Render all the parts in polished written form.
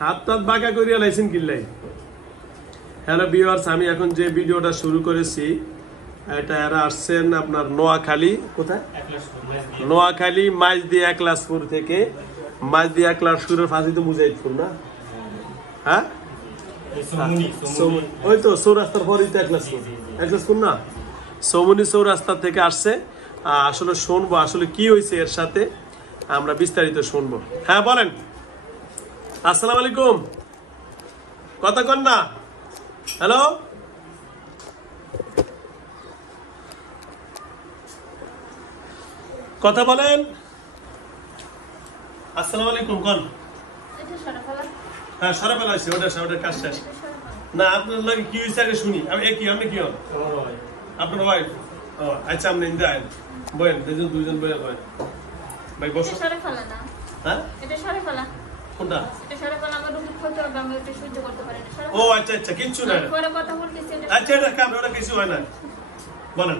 হাত টাত বাঁকা করিয়া লাইছেন কিল্লাই। হ্যালো ভিউয়ার্স, আমি এখন যে ভিডিওটা শুরু করেছি এটা এরা আসছেন আপনার নোয়াখালী, কোথায়? নোয়াখালী মাইজদি একলাসপুর থেকে। মাইজদি একলাসপুরের ফাঁসি তো মুজাহিদপুর না? হ্যাঁ, ওই তো চৌরাস্তার পরই তো একলাসপুর না? সমুনি চৌরাস্তা থেকে আসছে। আসলে শুনবো আসলে কি হয়েছে এর সাথে, আমরা বিস্তারিত শুনবো। হ্যাঁ বলেন। আসসালামু আলাইকুম, কথা কন না। হ্যালো, কথা বলেন। আসসালামু আলাইকুম কন। হ্যাঁ সরে ফেলা হয়েছে, ওটা কাজ শেষ না। আপনার লাগে কি হয়েছে আগে শুনি। আমি কি আপনি কি হন? আপনার ওয়াইফ? ও আচ্ছা, আপনি দেন বলেন, দুজন বলেন ভাই বসো। হ্যাঁ কোনটা? ও আচ্ছা আচ্ছা, কিচ্ছু না। আচ্ছা এটা কাম, ওটা কিছু হয় না। বলেন।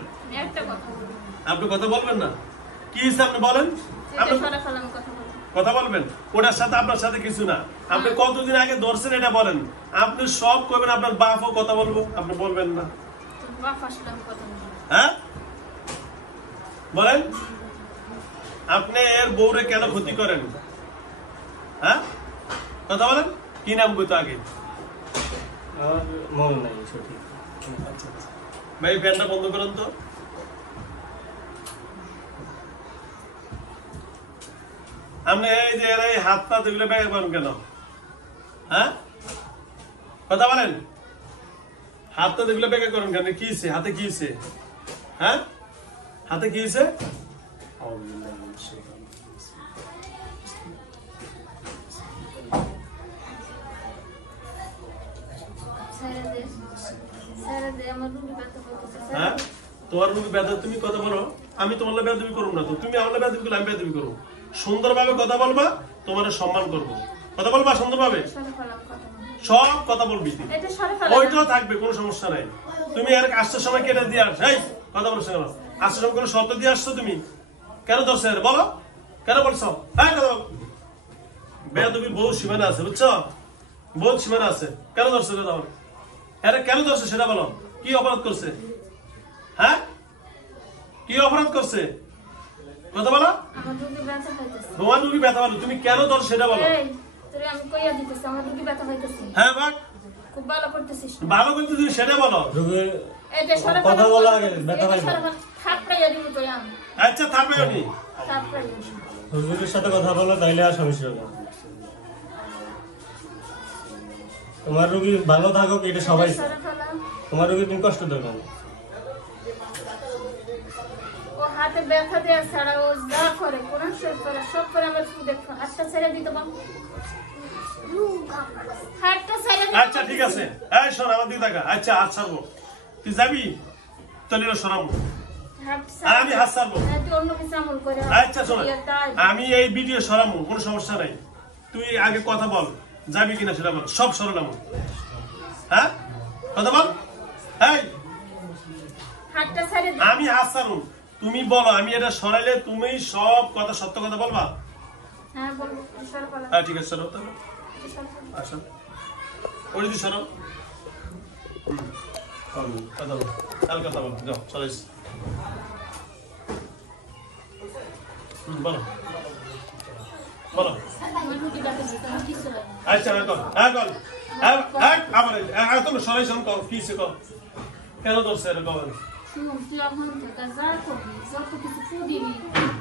আপনি কথা বলবেন না? কি হয়েছে আপনি বলেন। কথা বলবেন, ওটার সাথে আপনার সাথে কিছু না। আপনি কতদিন আগে ধরছেন এটা বলেন। আপনি সব করবেন, আপনার বাপও কথা বলবো, আপনি বলবেন না। হ্যাঁ বলেন, আপনি এর বউরে কেন ক্ষতি করেন? হ্যাঁ কথা বলেন। কি নাম বলতো আগে? ভাই ফ্যানটা বন্ধ করেন তো। আপনি এই যে এই হাতটা দেখলে ব্যাগ করেন কেন? হ্যাঁ কথা বলেন। হাতটা দেখলে ব্যাগ করেন কেন? কি হয়েছে হাতে? কি হয়েছে? হ্যাঁ হাতে কি হয়েছে? হ্যাঁ তোমার রুগী ব্যথা, তুমি কথা বলো। আমি তোমার বেয়াদবি করবো না তো, তুমি আমার বেয়াদবি করলে আমি বেয়াদবি করবো। সুন্দরভাবে কথা বলবা, তোমার সম্মান করবো। কথা বলবা সুন্দরভাবে, সব কথা বলবি, ওইটাও থাকবে, কোনো সমস্যা নাই। তুমি আর আসতে সময় কেটে দিয়ে আস, এই কথা বলছো কেন? আসতে সময় কোনো শর্ত দিয়ে আসছো তুমি? কেন ধরছো বলো, কেন বলছো? হ্যাঁ কথা বেয়াদবির বহু সীমানা আছে, বুঝছো? বহুত সীমানা আছে। কেন ধরছো কথা বলো? আরে কেন ধরছো সেটা বলো। কি অপরাধ করছে? হ্যাঁ কি অপরাধ করছে? কথা বলো। তোমার রুগী ব্যথা পালো, তুমি কেন ধরছো সেটা বলো। হ্যাঁ ভাগ ভালো করতে তুমি সেটা বলো। কথা বলা আগে ব্যথা পাইবে। আচ্ছা থাকবে উনি হুজুরের সাথে কথা বলো, তাইলে আর সমস্যা হবে। তোমার রোগী ভালো থাকুক, এটা সবাই। তোমার রোগী তুমি কষ্ট দেবে না। ও হাতে ব্যথা দেয়া ছাড়া ও যা করে কোরআন শরীফ করে সব করে আমার শুধু দেখো। হাতটা ছেড়ে দিতে বল, হাতটা ছেড়ে দিতে। আচ্ছা ঠিক আছে, এই শোন আমার দিকে তাকা। আচ্ছা হাত ছাড়বো, তুই যাবি তাহলে সরাবো আর আমি হাত ছাড়বো। আচ্ছা শোন, আমি এই ভিডিও সরাবো, কোনো সমস্যা নাই। তুই আগে কথা বল, যাবি কিনা সেটা বল। সব সরালাম। হ্যাঁ কথা বল। এই আমি হাত ছাড়ুন, তুমি বলো। আমি এটা সরাইলে তুমি সব কথা সত্য কথা বলবা। হ্যাঁ ঠিক আছে, সরো তাহলে। আচ্ছা ওই দিদি সরো, কথা বল, কাল কথা বল। যাও চলেছ, বলো বলো। আচ্ছা হ্যাঁ তুমি সরাই শোন, কি কেন ধরছে এরকম?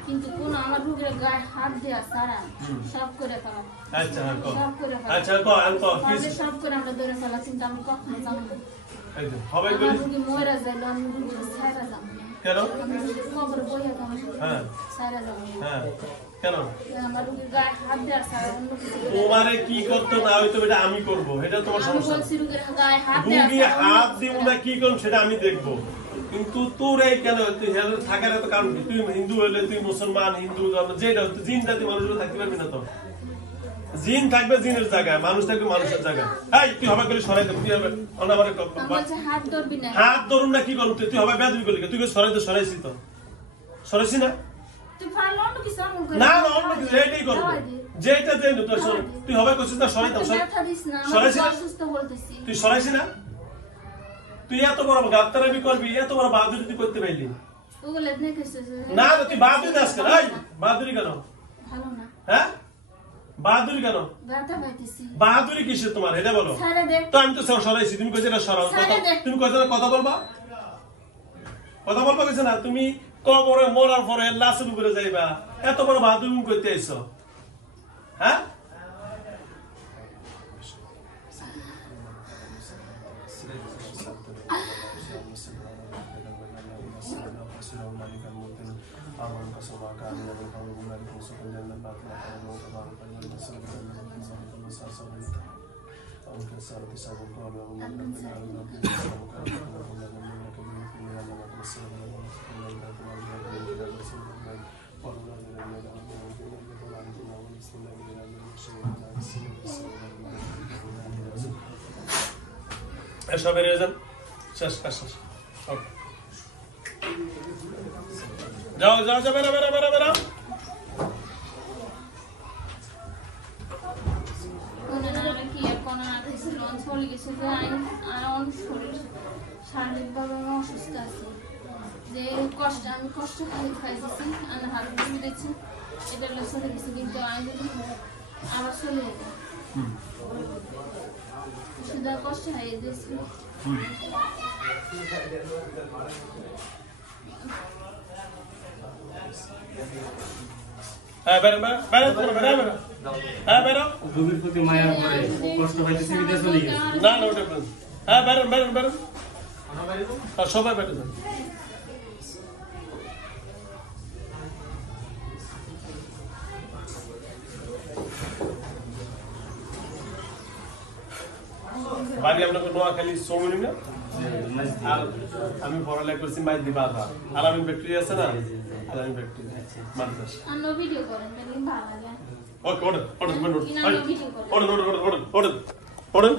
কিন্তু কোন আমার রোগের গায়ে হাত দেয়া ছাড়া সব করে ফেলা। আচ্ছা সব করে ফেলা। আচ্ছা সব করে আমরা ধরে ফেলা, কিন্তু আমি কখনো জানি না। হবে আমার রোগী মরে যাইলো, আমি রোগীর ছাইরা যাবো কেন? কবরে বইয়া যাবো, হ্যাঁ ছাইরা যাবো। হ্যাঁ কেন? আমার রোগীর গায়ে হাত দেয়া ছাড়া অন্য কিছু তোমারে কি করতে না হইতো এটা আমি করবো, এটা তোমার সমস্যা। বলছি রোগীর গায়ে হাত দেয়া রুগী হাত দিব না কি করব সেটা আমি দেখবো, কিন্তু তোর এই কেন তুই থাকার এত কারণ কি? তুই হিন্দু হইলে তুই মুসলমান, হিন্দু যেটা জিন জাতি মানুষগুলো থাকতে পারবি না তো? জিন থাকবে জিনের জায়গায়, মানুষ থাকবে মানুষের জায়গায়। এই তুই হবে করে সরাই দেবো, তুই হবে হাত ধরুন না কি করবো? তুই হবে বেদবি করলি, তুই সরাইছি তো, সরাইছি না? না অন্য কিছু এটাই করবো, যেটা দেন তো তুই হবে কইছিস না সরাই দাও ব্যথা দিস না সরাইছি আমি না? অসুস্থ বলতেছি তুই সরাইছি না তুই এত বড় গাত্তারামি করবি এত বড় বাহাদুরি তুই করতে পারলি ওগুলো দেখেছিস না না তুই বাহাদুরি দাস কেন এই বাহাদুরি কেন ভালো না হ্যাঁ বাহাদুরি কেন ব্যথা পাইতেছি বাহাদুরি কিসের তোমার এটা বলো ছেড়ে দে তো আমি তো সরাইছি তুমি কইছো না সরাও ছেড়ে দে। তুমি কইছো না কথা বলবা কইছো না তুমি কবরে মরার পরে লাশের উপরে যাইবা এত বড় বাহাদুরি করতে আইছো হ্যাঁ এসব বেরিয়ে যান শেষ কাজ শেষ ওকে যাও যাও যাও বেরো বেরো বেরো বেরো শারীরিকভাবে আমি অসুস্থ আছি যে কষ্ট আমি কষ্ট খাইতেছি আমি হাত দিয়েছি এটা চলে গেছে কিন্তু আমি যদি আবার চলে যেত শুধু কষ্ট হারিয়ে দিয়েছি হ্যাঁ বেরো বেরো বেরো বেরো বেরো হ্যাঁ বেরো রোগীর প্রতি মায়া করে কষ্ট পাইতেছে বিদেশ চলে গেছে না না ওটা বেরো হ্যাঁ বেরো বেরো বেরো সবাই বেরো যান বাড়ি আপনাকে নোয়াখালী সৌমিনি না আর আমি পড়ালেখা করছি মাইদি বাধা আলামিন ফ্যাক্টরি আছে না আলামিন ফ্যাক্টরি মাদ্রাসা অন্য ভিডিও করেন দেখলে ভালো লাগে ওকে অর্ডার অর্ডার ভিডিও করেন অর্ডার অর্ডার অর্ডার অর্ডার